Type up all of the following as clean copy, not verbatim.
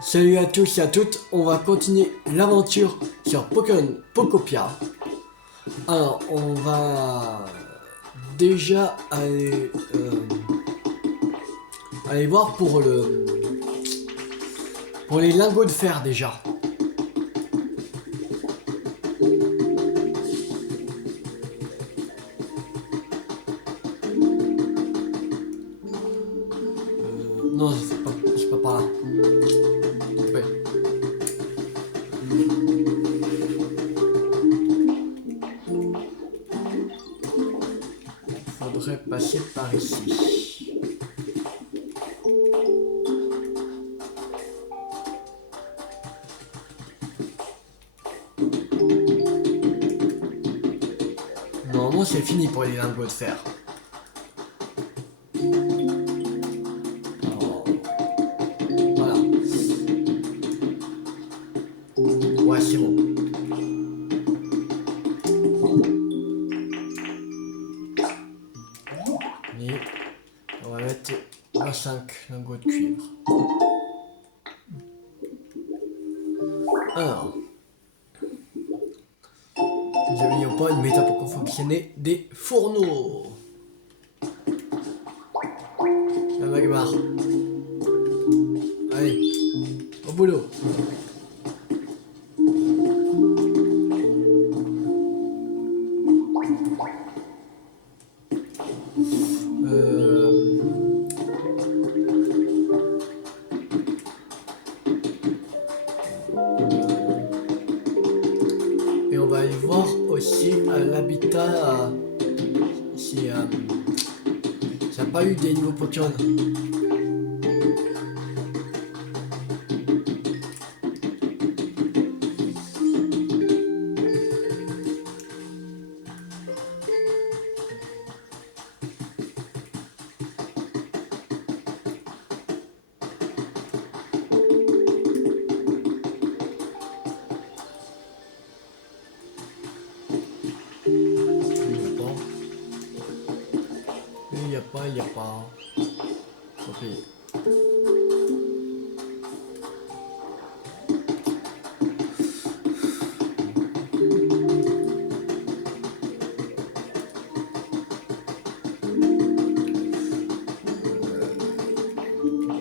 Salut à tous et à toutes, on va continuer l'aventure sur Pokémon Pokopia. Alors, on va déjà aller voir pour les lingots de fer déjà. Non, c'est pas par là. Ouais. Faudrait passer par ici. Normalement, c'est fini pour les lingots de fer. Alors, voilà. Ouais, c'est bon. Et on va mettre 25 lingots de cuivre. Alors, n'oublions pas une méthode pour confectionner des fourneaux. La magmar. Allez, au boulot. Et on va aller voir aussi l'habitat. Si ça n'a pas eu des nouveaux Pokémon. Il n'y a pas. Faut payer.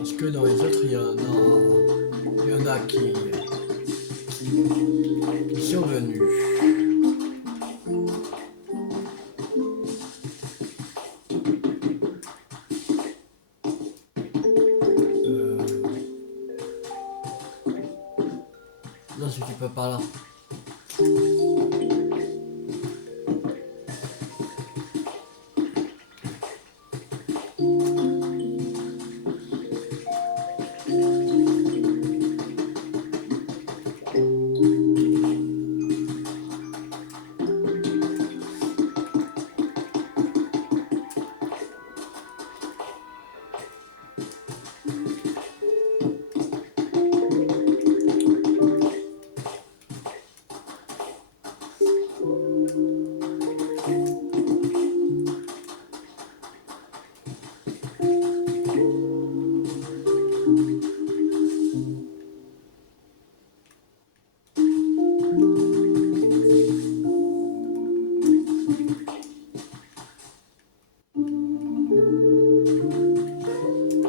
Est-ce que dans les autres, il y en a qui sont venus? Non, c'était pas par là.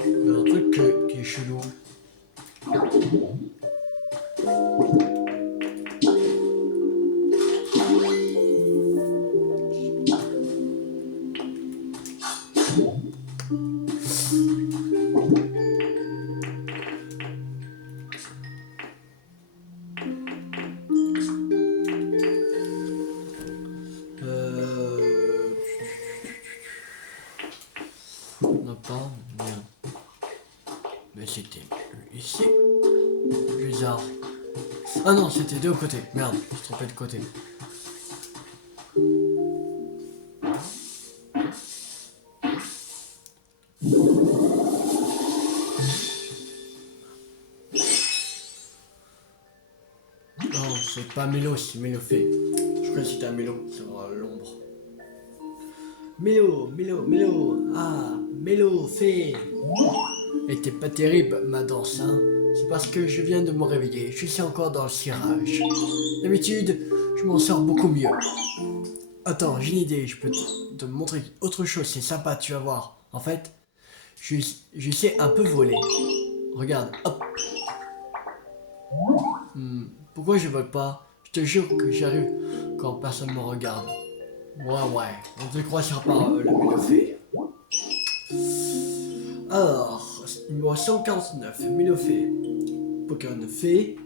Il y a un truc qui est chelou. On n'a pas. Bien. Mais c'était ici. Bizarre. Ah non, c'était de l'autre côté. Merde, je me suis trompé de côté. Non, c'est pas Mélo, c'est Mélofée. Je crois que c'était un Mélo sur l'ombre. Mélo. Ah, Mélofée. Elle était pas terrible, ma danse, hein. C'est parce que je viens de me réveiller. Je suis encore dans le cirage. D'habitude, je m'en sors beaucoup mieux. Attends, j'ai une idée. Je peux te montrer autre chose. C'est sympa, tu vas voir. En fait, je sais un peu voler. Regarde, hop. Pourquoi je vole pas? Je te jure que j'arrive quand personne me regarde. Ouais, on te croit sur parole, mais le fait. Alors, numéro 149, Mélophée. Pokémon Fée.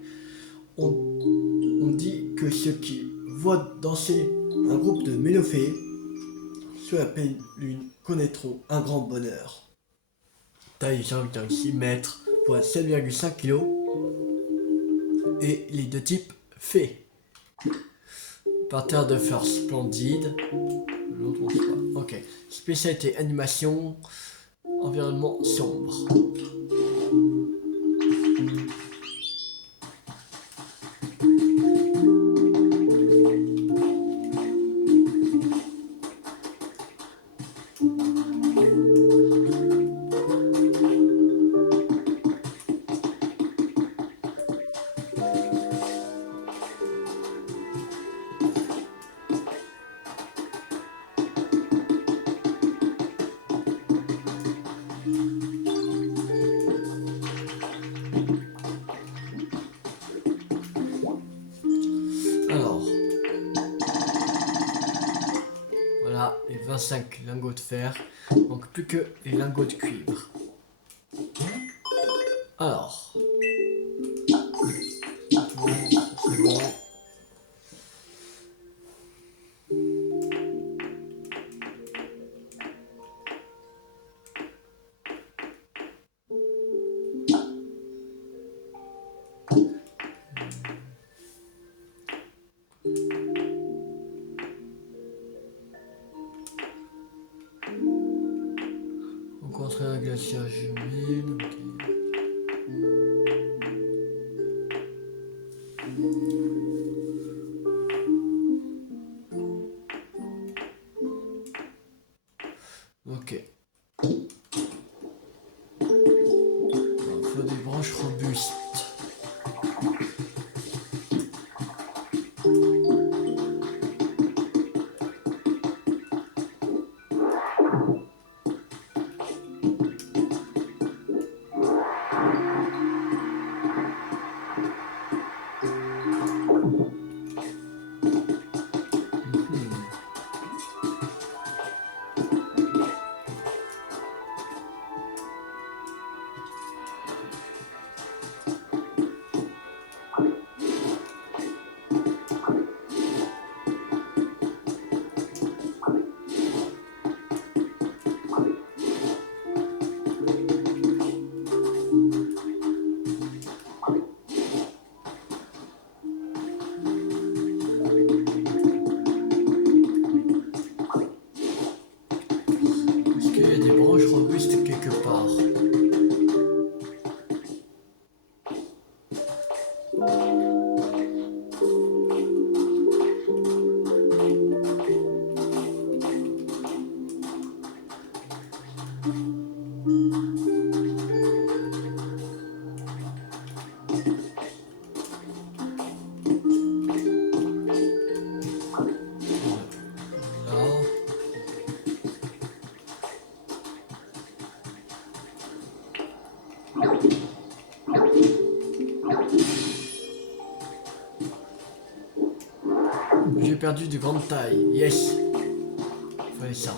On dit que ceux qui voient danser un groupe de Mélophées sous la pleine lune connaîtront un grand bonheur. Taille 5,6 mètres pour 7,5 kg et les deux types Fée. Parterre de fleurs splendides. Ok. Spécialité animation. Environnement sombre. Alors, voilà les 25 lingots de fer. Donc plus que les lingots de cuivre. Alors, c'est bon. Rencontrer un glacier humide. Ok. Il faut des branches robustes. Est-ce qu'il y a des branches robustes quelque part? Là. J'ai perdu de grande taille. Yes. Fallait ça.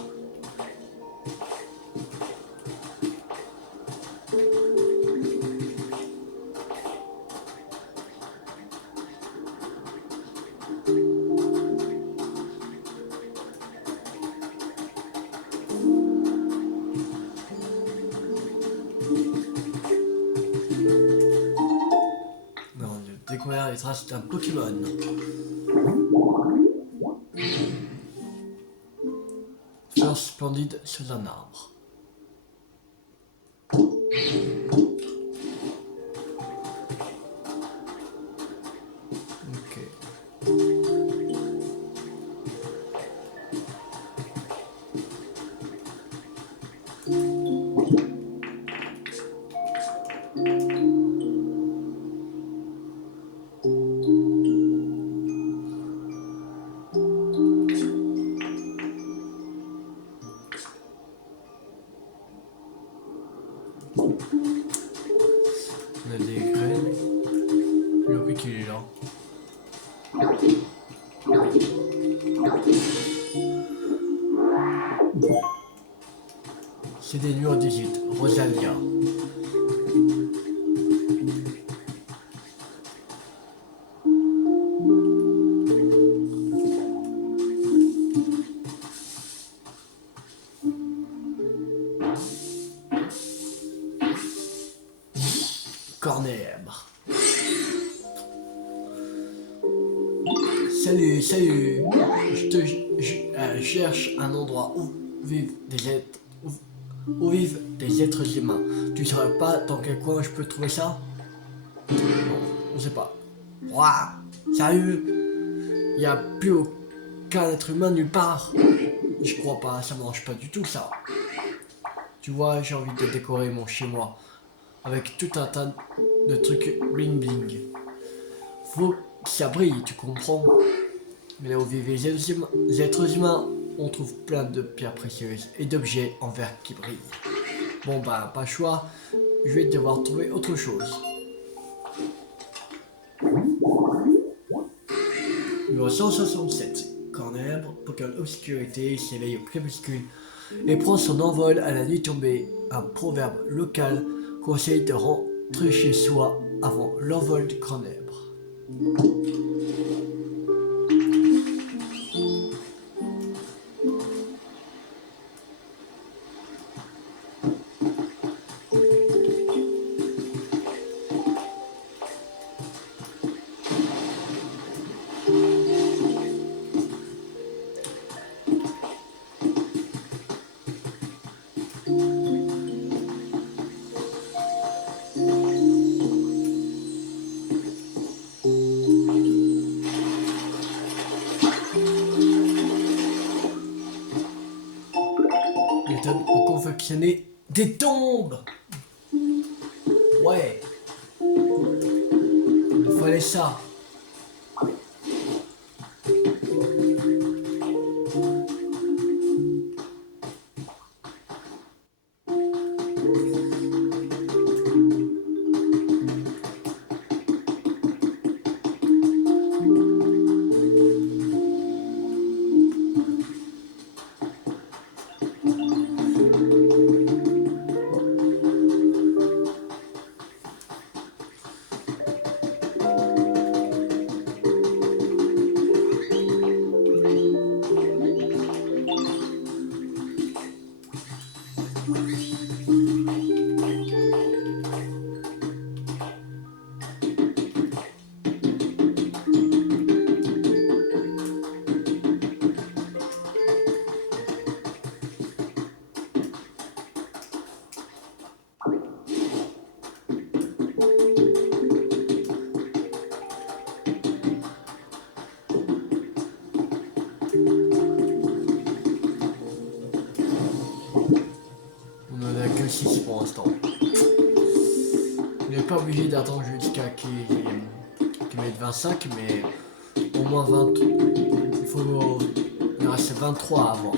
Non, de découvrir les traces d'un Pokémon. Fleurs splendides sous un arbre. Ok. vu qu'il est là. C'est des numéros 18. Rosalia. Cornèbre. Salut, salut. Je cherche un endroit où vivent des êtres humains. Tu saurais pas dans quel coin je peux trouver ça? Non, on sait pas. Ouah, sérieux? Y a plus aucun être humain nulle part. Je crois pas, ça marche pas du tout ça. Tu vois, j'ai envie de décorer mon chez moi avec tout un tas de trucs bling bling. Faut que ça brille, tu comprends? Mais là où vivent les êtres humains, on trouve plein de pierres précieuses et d'objets en verre qui brillent. Bon bah, pas le choix, je vais devoir trouver autre chose. Numéro 167. Cornèbre, Pokémon Obscurité, s'éveille au crépuscule et prend son envol à la nuit tombée. Un proverbe local conseille de rentrer chez soi avant l'envol du Cornèbre. Méthode pour confectionner des tombes. Ouais, il fallait ça. On en a que 6 pour l'instant. On n'est pas obligé d'attendre jusqu'à qu'il mette 25, mais au moins 20. Il reste 23 à avoir.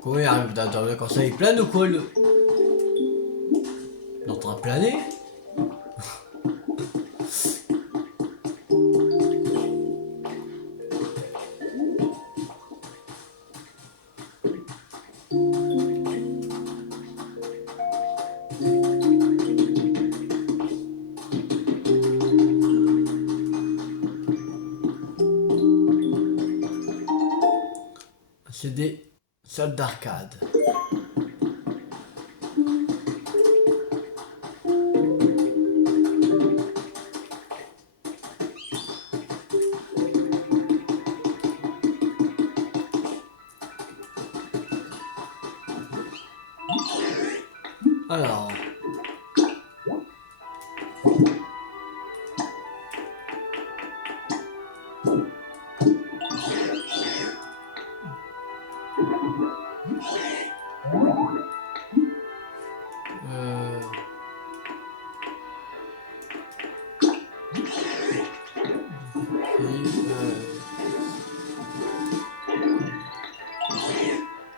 Comment il arrive d'adormer quand ça? Il plane ou quoi le... Il est en train de planer? C'est des salles d'arcade. Alors...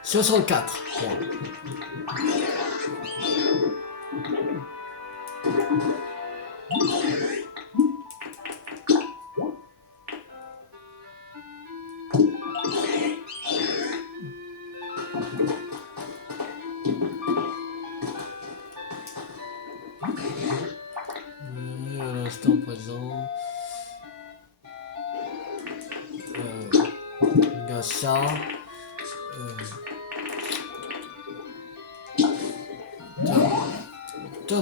64 points. À l'instant présent, il y a ça.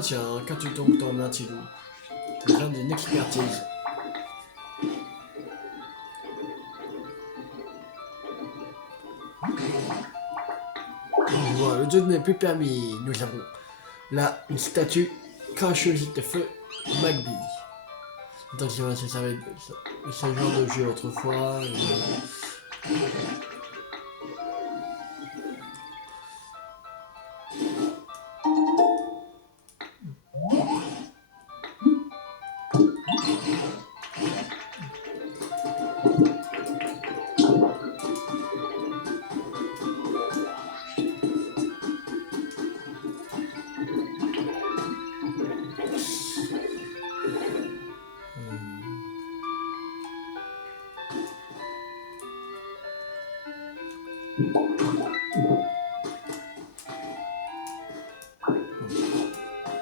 Tiens, quand tu tombes dans un Tilou, j'ai besoin d'une expertise. Voilà, le jeu n'est plus permis. Nous avons là une statue cracheuse de feu Magby. Donc c'est ce genre de jeu autrefois.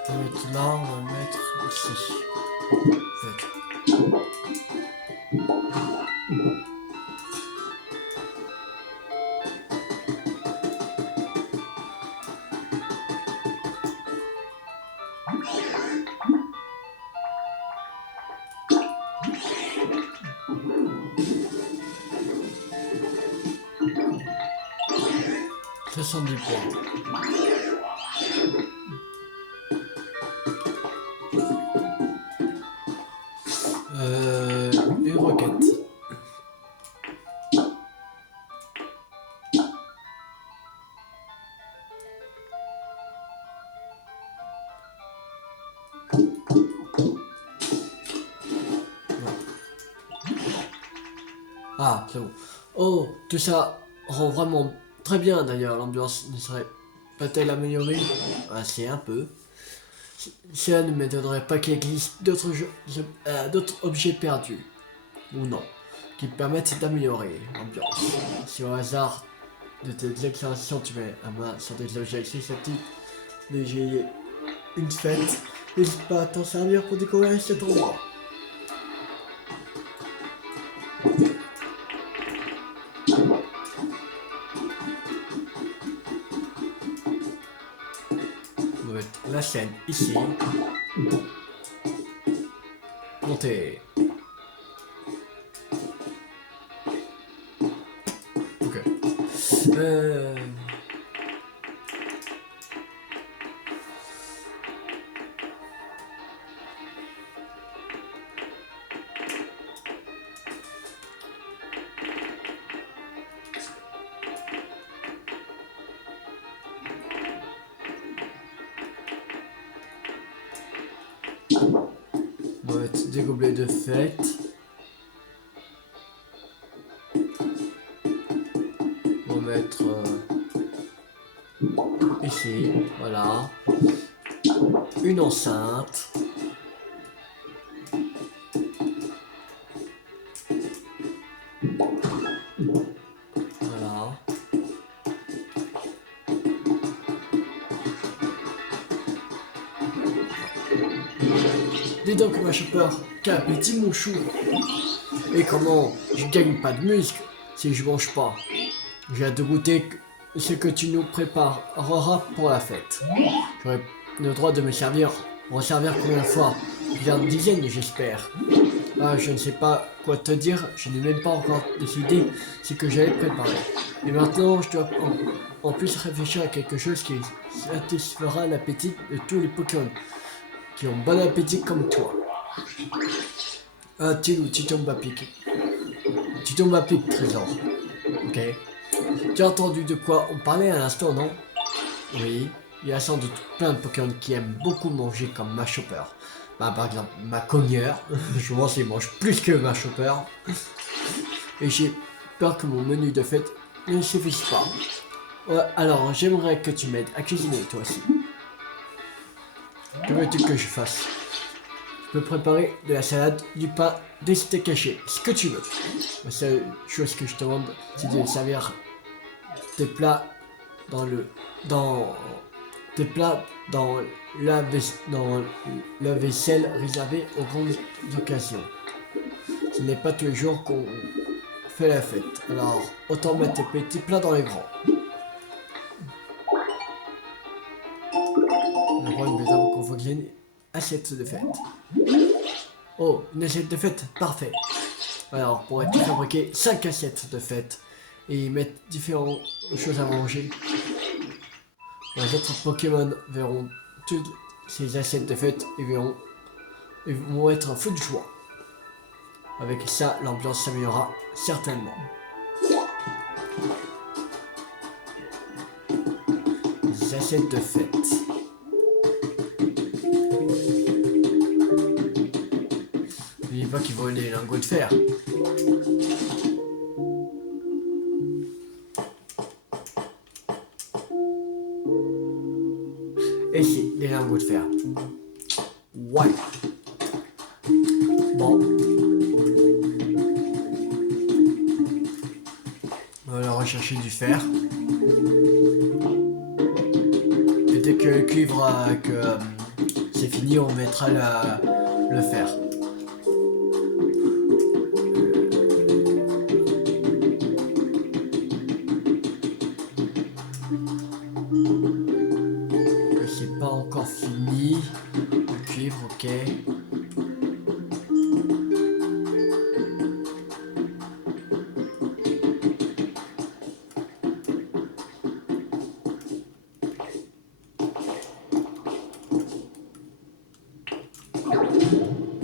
On va mettre là, on va mettre ici. Fait. 70 points. Une roquette. Ah, c'est bon. Oh, tout ça rend vraiment très bien d'ailleurs. L'ambiance ne serait pas-elle améliorée? C'est un peu. Cela ne m'étonnerait pas qu'il existe d'autres objets perdus, ou non, qui permettent d'améliorer l'ambiance. Si au hasard de tes explorations tu mets à main sur des objets susceptibles de gérer une fête, n'hésite pas à t'en servir pour découvrir cet endroit. On va mettre la scène ici. Montez. Ok. On va mettre des gobelets de fête. On va mettre ici, voilà. Une enceinte. Voilà. Dis donc ma chopper, quel appétit mon chou. Et comment je gagne pas de muscles si je mange pas? J'ai hâte de goûter ce que tu nous prépareras pour la fête. J'aurai le droit de me servir, combien de fois? Plusieurs dizaines j'espère. Ah, je ne sais pas quoi te dire, je n'ai même pas encore décidé ce que j'allais préparer. Et maintenant je dois en plus réfléchir à quelque chose qui satisfera l'appétit de tous les Pokémon qui ont bon appétit comme toi. Ah, Tilou, tu tombes à pic. Tu tombes à pic, trésor. Ok. Tu as entendu de quoi on parlait à l'instant, non? Oui. Il y a sans doute plein de Pokémon qui aiment beaucoup manger comme Machopper. Bah, par exemple, ma cogneur. Je pense qu'il mange plus que ma chopper. Et j'ai peur que mon menu de fête ne suffise pas. Ouais, alors, j'aimerais que tu m'aides à cuisiner, toi aussi. Que veux-tu que je fasse? Je peux préparer de la salade, du pain, des steaks hachés, ce que tu veux. La seule chose que je te demande, c'est de servir tes plats dans le... dans... tes plats dans dans la vaisselle réservée aux grandes occasions. Ce n'est pas tous les jours qu'on fait la fête, alors autant mettre tes petits plats dans les grands. On prend une maison qu'on faut une assiette de fête. Oh, une assiette de fête, parfait. Alors, pour être fabriquer 5 assiettes de fête et y mettre différentes choses à manger. Les autres Pokémon verront toutes ces assiettes de fête et vont être fous de joie. Avec ça, l'ambiance s'améliorera certainement. Les assiettes de fête. N'oubliez pas qu'ils vont les lingots de fer. Et si, des lingots de fer. Ouais. Bon. On va aller rechercher du fer. Et dès que le cuivre c'est fini, on mettra le fer. C'est pas encore fini. Le cuivre, ok.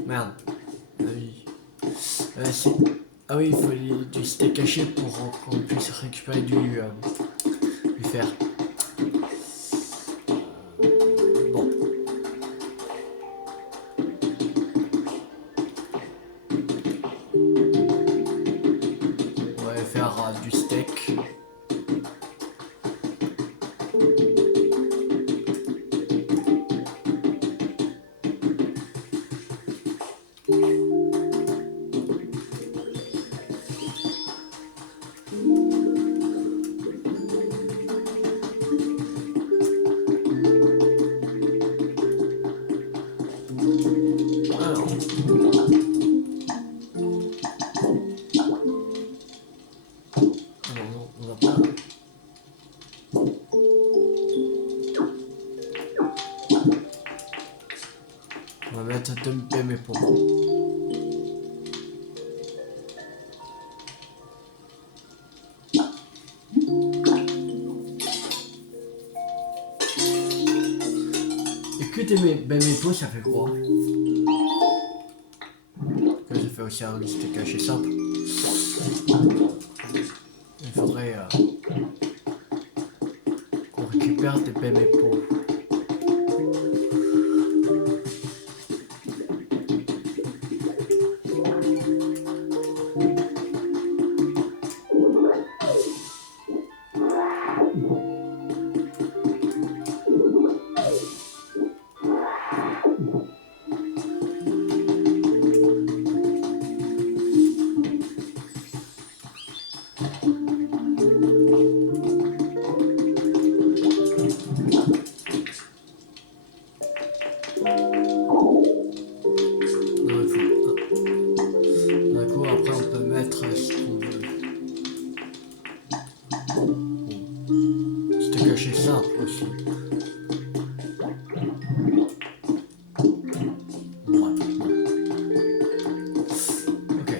Merde. Ah oui. Ah oui, il faut du steak haché pour qu'on puisse récupérer du fer. Bon. On va faire du steak. On va mettre deux mes pompes. Et que tes mes pots, ça fait quoi? Ça fait aussi un steak haché simple. Il faudrait qu'on récupère des mes pots. Cacher ça aussi. Ouais. Ok.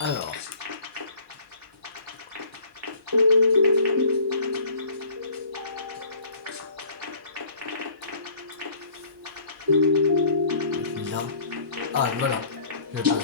Alors. Là. Ah voilà. Je vais pas.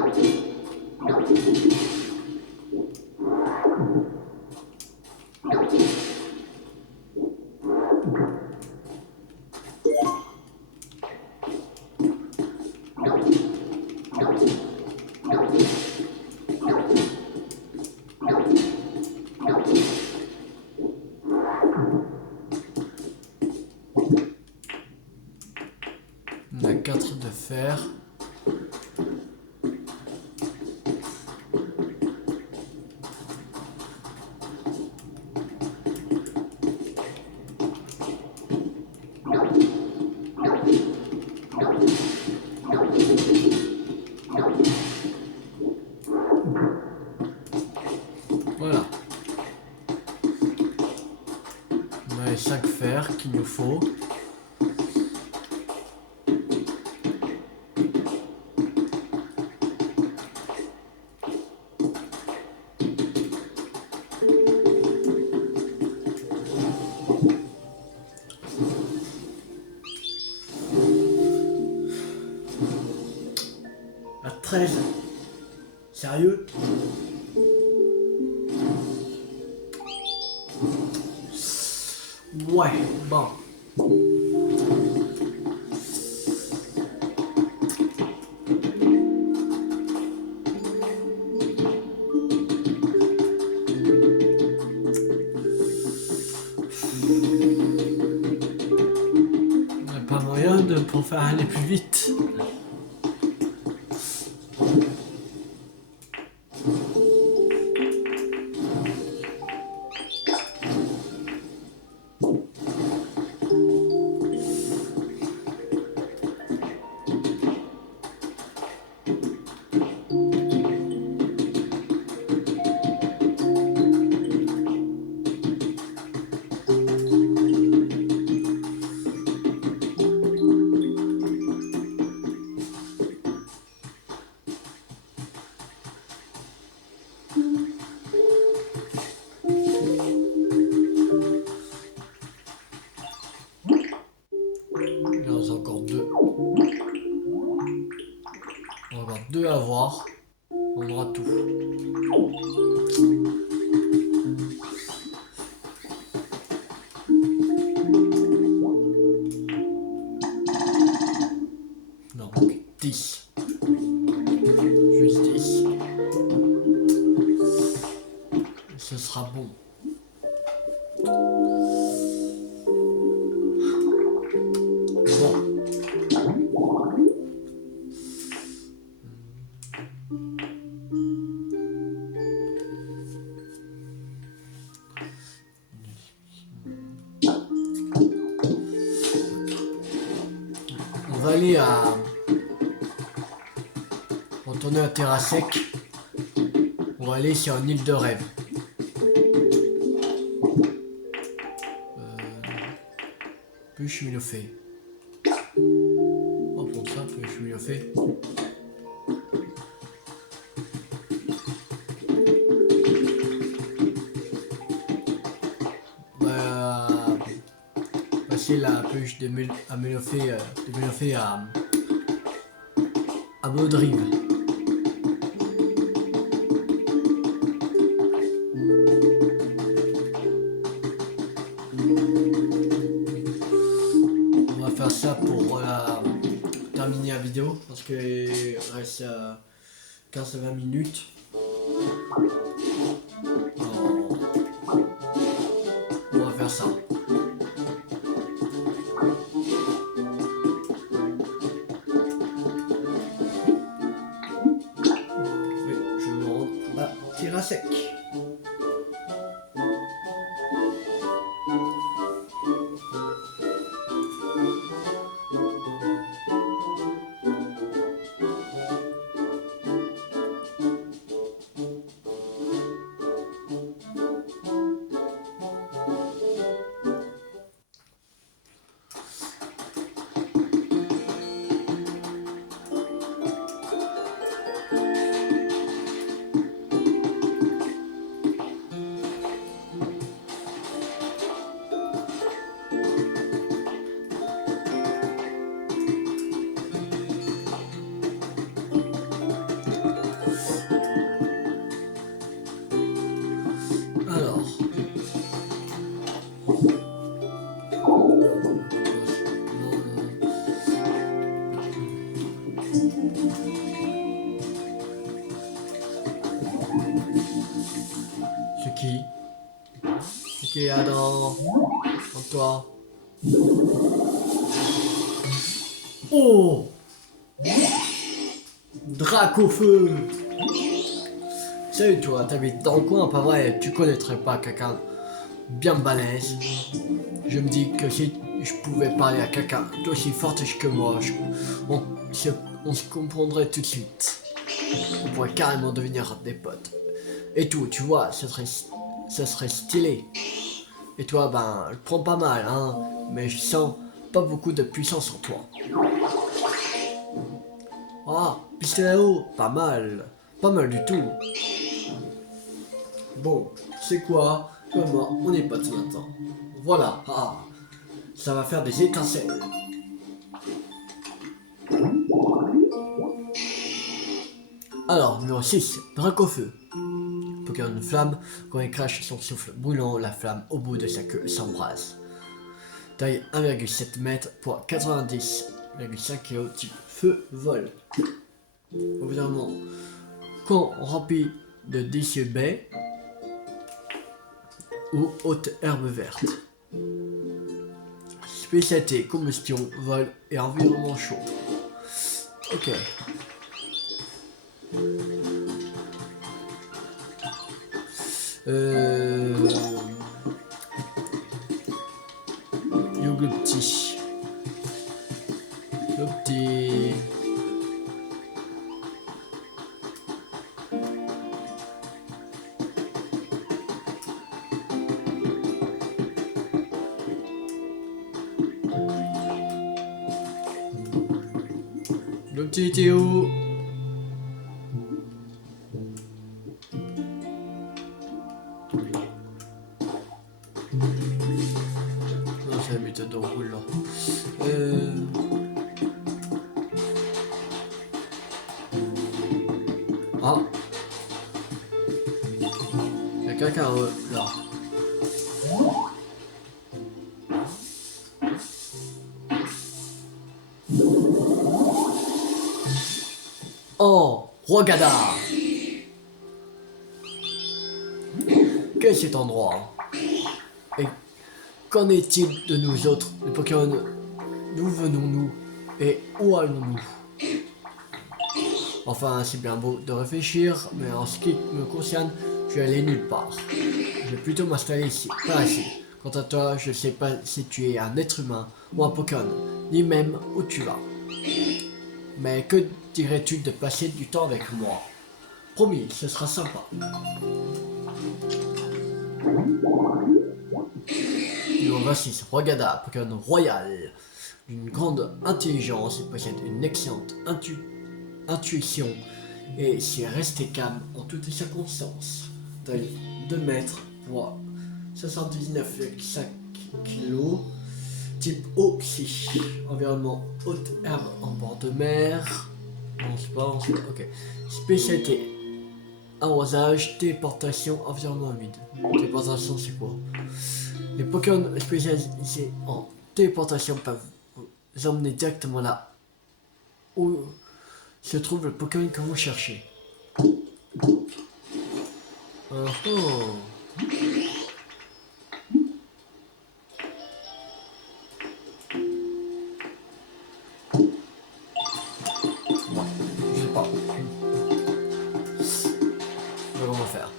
On a 4 de fer. Voilà. On a les 5 fers qu'il nous faut. À 13. Sérieux? Ouais, bon. On n'a pas moyen pour faire aller plus vite. Il en reste encore 2. Encore 2 à voir. On aura tout. Non, 10. Juste 10. Ce sera bon. On va aller à... retourner à Terra Sec. On va aller sur une île de rêve. Plus cheminophée. On va prendre ça, plus cheminophée. Passer la pêche de Mélophée à Baudrive. On va faire ça pour terminer la vidéo parce qu'il reste 15 à 20 minutes. On va faire ça. Terra Sec. C'est qui? C'est qui est là dans toi? Oh! Dracofeu! Salut toi, t'habites dans le coin, pas vrai? Tu connaîtrais pas quelqu'un bien balèze? Je me dis que si je pouvais parler à quelqu'un d'aussi fortiche que moi, on, on se comprendrait tout de suite. On pourrait carrément devenir des potes. Et tout, tu vois, ça serait stylé. Et toi, ben, je prends pas mal, hein, mais je sens pas beaucoup de puissance en toi. Ah, pistolet à eau, pas mal. Pas mal du tout. Bon, c'est quoi? Comment on est potes maintenant. Voilà, ah, ça va faire des étincelles. Alors, numéro 6, Dracofeu. Pokémon de flamme, quand il crache son souffle brûlant, la flamme au bout de sa queue s'embrase. Taille 1,7 m pour 90,5 kg, type feu vol. Évidemment, quand rempli de décieux baies ou haute herbe verte. Spécialité, combustion, vol et environnement chaud. Ok. Yoglopti. Lopti. Le petit Théo. Non, c'est la méthode de roule là. Ah. Il y a quelqu'un là. Oh, Rogada. Qu'est-ce cet endroit? Et qu'en est-il de nous autres, les Pokémon? D'où venons-nous? Et où allons-nous? Enfin, c'est bien beau de réfléchir, mais en ce qui me concerne, je vais aller nulle part. Je vais plutôt m'installer ici, pas ici. Quant à toi, je ne sais pas si tu es un être humain ou un Pokémon, ni même où tu vas. Mais que dirais-tu de passer du temps avec moi? Promis, ce sera sympa. Numéro 26, Rogada, Pokémon royal. D'une grande intelligence, il possède une excellente intuition et s'est resté calme en toutes les circonstances. Taille 2 mètres, poids 79,5 kg, type oxy, environnement haute herbe en bord de mer. Ok. Spécialité arrosage, téléportation, environnement humide. Téléportation, c'est quoi? Les Pokémon spécialisés en téléportation peuvent vous emmener directement là où se trouve le Pokémon que vous cherchez. Je sais pas. On va faire.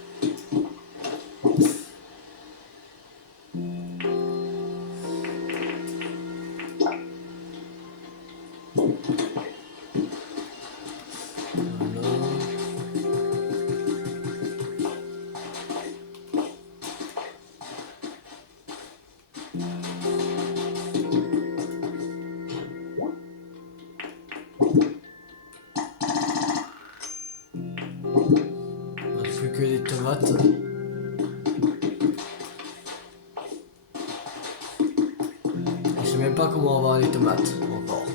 On a plus que des tomates. Je sais même pas comment avoir les tomates encore.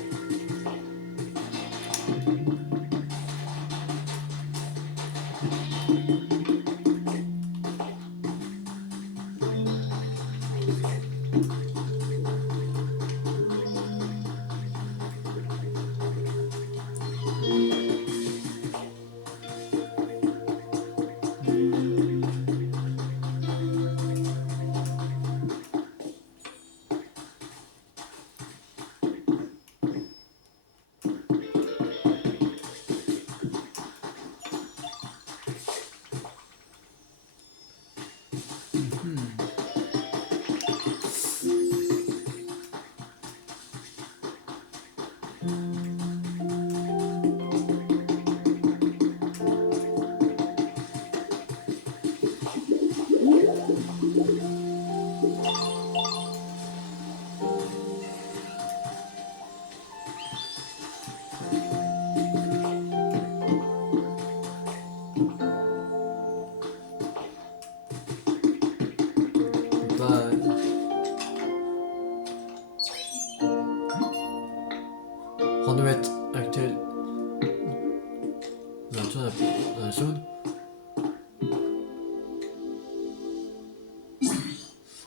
la zone.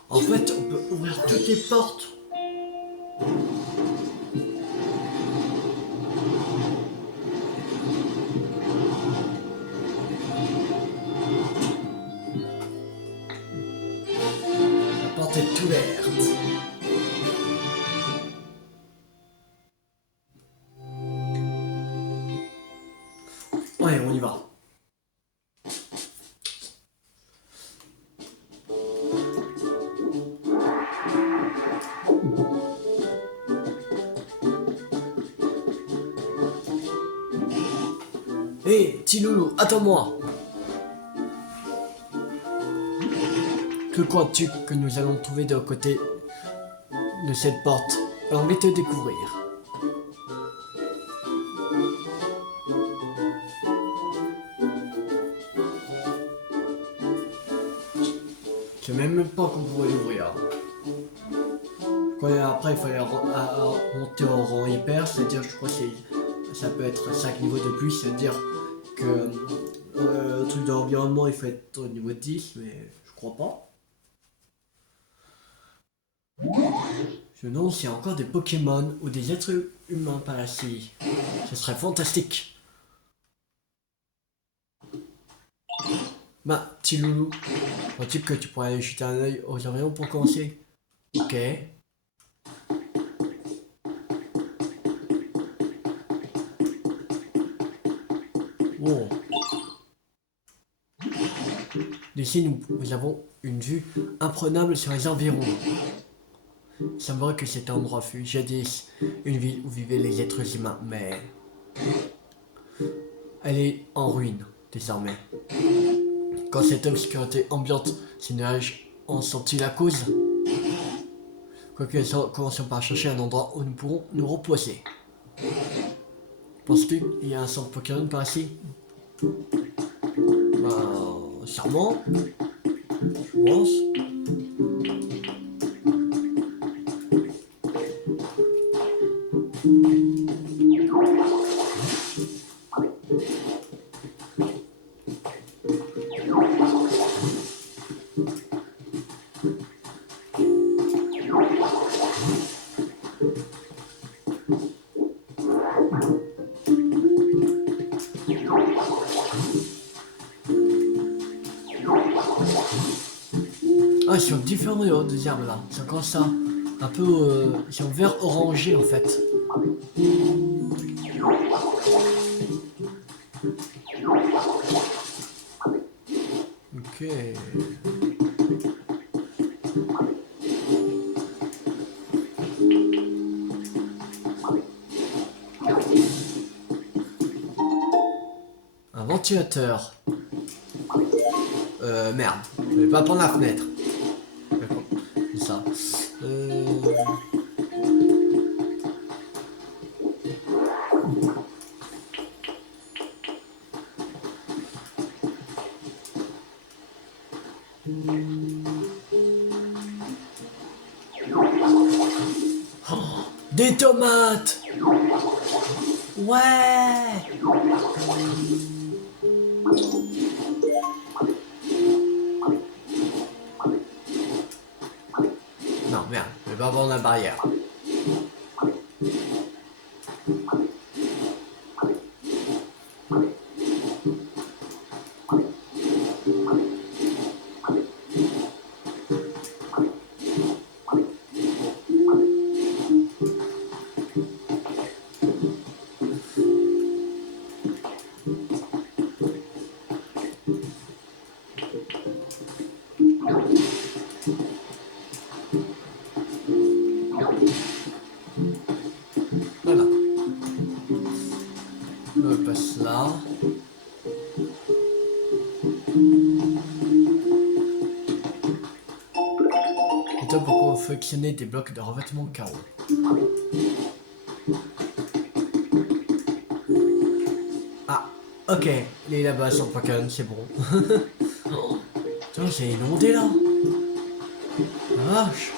En fait, on peut ouvrir toutes les portes. La porte est ouverte. Ouais, on y va. Hé, hey, petit loulou, attends-moi. Que crois-tu que nous allons trouver de côté de cette porte? Alors, vais te découvrir. Je sais même pas qu'on pouvait l'ouvrir. Après, il fallait monter au rang hyper, c'est-à-dire, je crois que ça peut être 5 niveaux de plus, c'est-à-dire que le truc de l'environnement, il faut être au niveau 10, mais je crois pas. Je me demande s'il y a encore des Pokémon ou des êtres humains par ici. Ce serait fantastique. Bah, petit loulou, crois-tu que tu pourrais aller jeter un œil aux environs pour commencer? Ok. Wow. D'ici, nous avons une vue imprenable sur les environs. Il semblerait que cet endroit fut jadis une ville où vivaient les êtres humains, mais elle est en ruine désormais. Quand cette obscurité ambiante, ces nuages ont senti la cause. Quoique, commençons par chercher un endroit où nous pourrons nous reposer. Penses-tu qu'il y a un centre Pokémon par ici? Sûrement. Je pense. Ah, ils sont différents les autres herbes là. C'est encore ça. Un peu. Ils sont vert orangé en fait. Ok. Un ventilateur. Merde. Je vais pas prendre la fenêtre. D'accord. C'est ça. Oh, des tomates! Ouais! Non, merde, je vais pas prendre la barrière. Voilà. On passe là. Et toi, pourquoi confectionner des blocs de revêtement KO? Ah, ok. Les là-bas sont Pokémon, c'est bon. Oh, putain, c'est inondé là. La vache.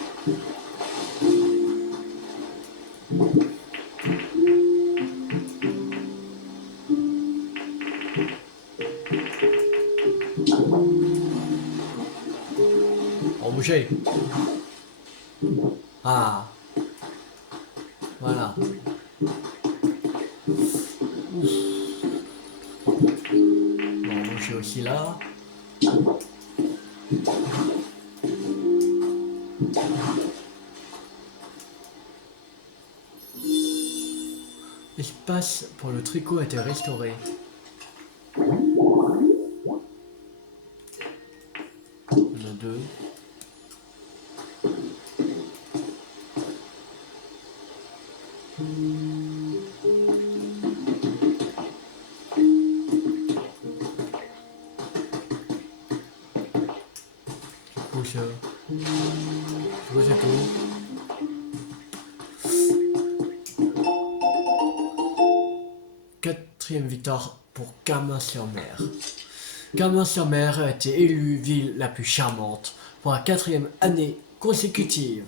bouger. Ah. Voilà. Ouf. Bon, bouger aussi là. L'espace pour le tricot a été restauré. Il y en a deux. Je vois c'est tout. Quatrième victoire pour Camin-sur-Mer. Camin-sur-Mer a été élue ville la plus charmante pour la 4e année consécutive.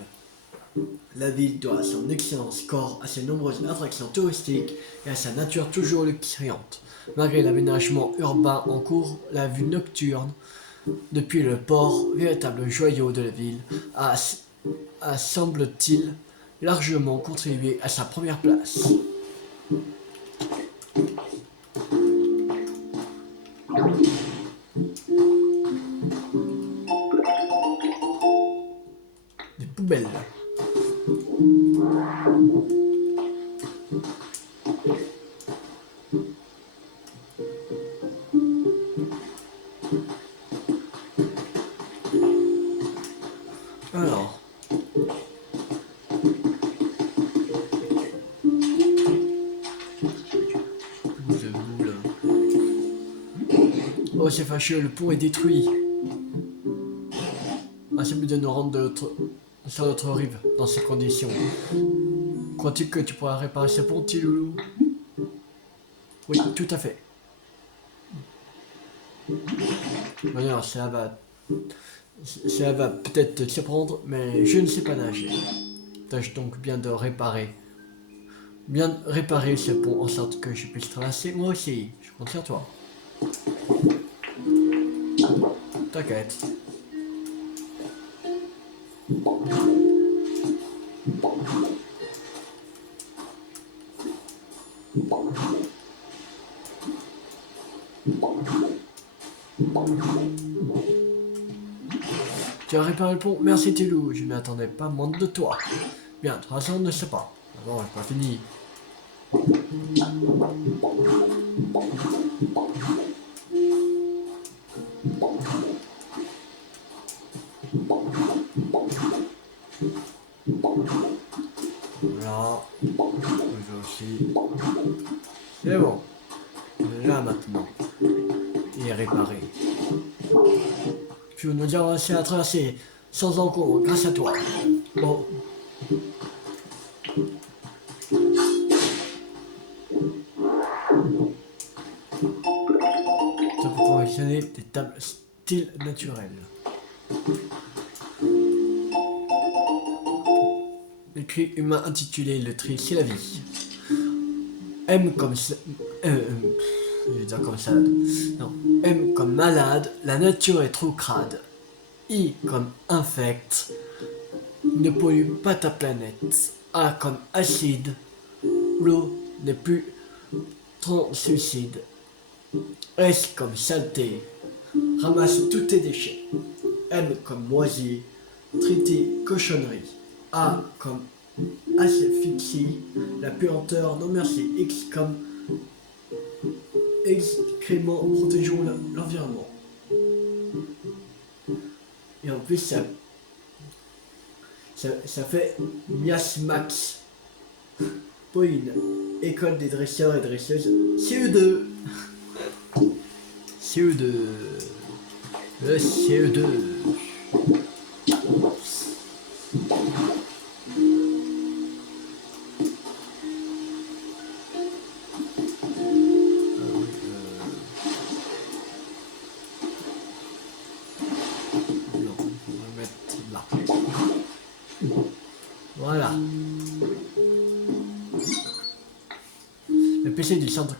La ville doit son excellent score à ses nombreuses attractions touristiques et à sa nature toujours luxuriante. Malgré l'aménagement urbain en cours, la vue nocturne depuis le port, véritable joyau de la ville, a semble-t-il largement contribué à sa première place. Des poubelles. Alors. Oh, c'est fâcheux, le pont est détruit. Ah, c'est mieux de nous rendre sur notre rive dans ces conditions. Crois-tu que tu pourras réparer ce pont, petit loulou? Oui, tout à fait. Bon, ça va peut-être te surprendre, mais je ne sais pas nager. Tâche donc bien de réparer ce pont en sorte que je puisse traverser moi aussi. Je compte sur toi. T'inquiète. Tu as réparé le pont? Merci Télou, je n'attendais pas moins de toi. Bien, de toute façon, on ne sait pas. Bon, j'ai pas fini. Voilà. Je aussi. C'est bon. Là maintenant. Il est réparé. Puis nous avons réussi à traverser sans encombre grâce à toi. Bon. Ça peut collectionner des tables style naturel. Le cri humain intitulé Le tri, c'est la vie. M comme je vais dire comme salade. Non. M comme malade, la nature est trop crade. I comme infect, ne pollue pas ta planète. A comme acide, l'eau n'est plus ton suicide. S comme saleté, ramasse tous tes déchets. M comme moisi, trie tes cochonneries. A comme asphyxie, la puanteur, non merci. X comme excrément, protégeons l'environnement. Et en plus, ça fait Miasmax. Pauline, école des dresseurs et dresseuses, CE2. CE2. Le CE2. Voilà. Le PC du centre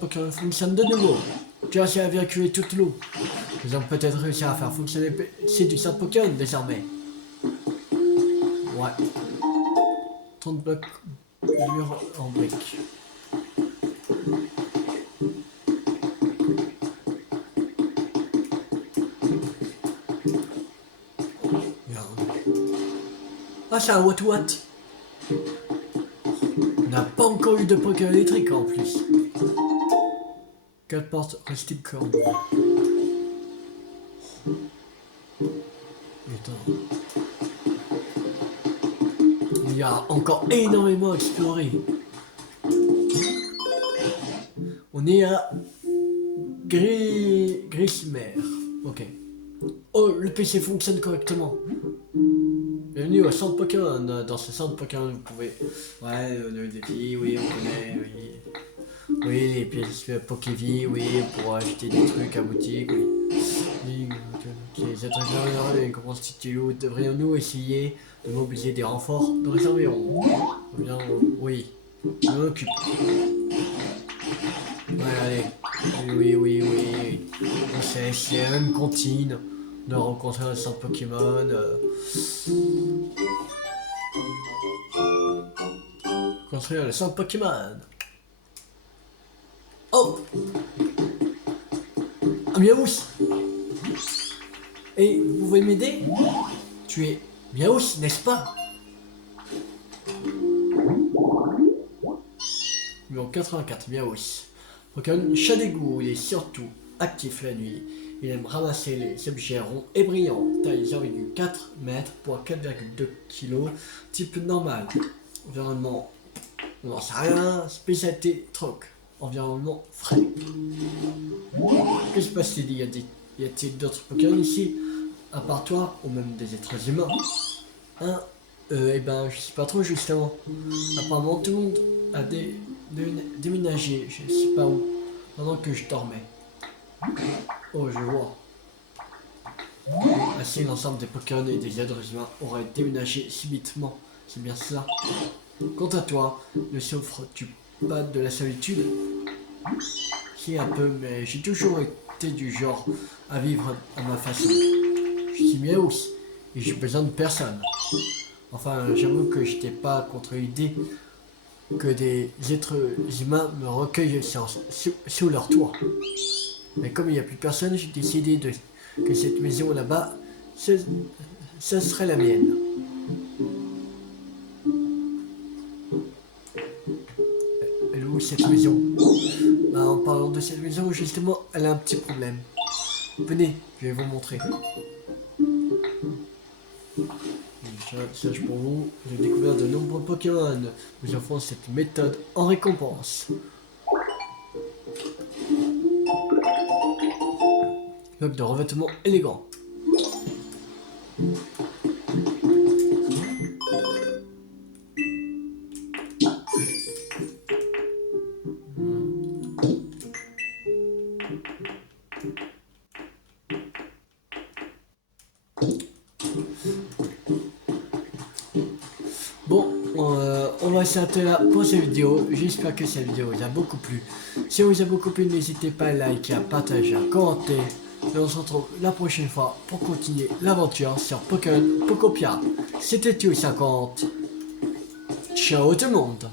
Pokémon fonctionne de nouveau. Tu as réussi à évacuer toute l'eau. Nous allons peut-être réussir à faire fonctionner c'est du centre Pokémon désormais. Ouais. 30 blocs murs en briques. Ah, c'est un what. On n'a pas encore eu de Pokémon électrique en plus. 4 portes rustiques cornes. Putain. Il y a encore énormément à explorer. On est à Grismer. Ok. Oh, le PC fonctionne correctement. Bienvenue au centre Pokémon. Dans ce centre Pokémon, vous pouvez... Ouais, le défi, oui, on connaît, oui. Oui, les pièces Pokévie, oui, pour acheter des trucs à boutique, oui. Oui, ok. Les êtres généraux et comment stylo, devrions-nous essayer de mobiliser des renforts dans les environs? Bien, oui. Je m'en occupe. Ouais, allez. Oui. On sait, c'est une comptine de rencontrer un centre Pokémon. Construire le centre Pokémon. Oh! Un Miaouss! Et vous pouvez m'aider? Tu es Miaouss, n'est-ce pas? Numéro 84, Miaouss. Pokémon chat d'égout, il est surtout actif la nuit. Il aime ramasser les objets ronds et brillants. Taille 0,4 mètres, poids 4,2 kg, type normal. Environnement, on n'en sait rien. Spécialité troc. Environnement frais. Que se passe-t-il? Y a-t-il d'autres Pokémon ici, à part toi, ou même des êtres humains? Hein? Eh ben, je sais pas trop justement. Apparemment, tout le monde a déménagé, je sais pas où, pendant que je dormais. Oh, je vois. Ainsi, l'ensemble des Pokémon et des êtres humains auraient déménagé subitement. C'est bien cela. Quant à toi, ne souffres-tu pas de la solitude? Si, un peu, mais j'ai toujours été du genre à vivre à ma façon. Je suis Miaouss et j'ai besoin de personne. Enfin, j'avoue que j'étais pas contre l'idée que des êtres humains me recueillent sous leur toit. Mais comme il n'y a plus personne, j'ai décidé que cette maison là-bas, ce serait la mienne. Elle est où cette maison? Bah, en parlant de cette maison, justement, elle a un petit problème. Venez, je vais vous montrer. Sage pour vous, j'ai découvert de nombreux Pokémon. Nous offrons cette méthode en récompense. Bloc de revêtement élégant. Bon, on va s'arrêter là pour cette vidéo. J'espère que cette vidéo vous a beaucoup plu. Si elle vous a beaucoup plu, n'hésitez pas à liker, à partager, à commenter. Et on se retrouve la prochaine fois pour continuer l'aventure sur Pokémon Pokopia. C'était Théo50. Ciao tout le monde.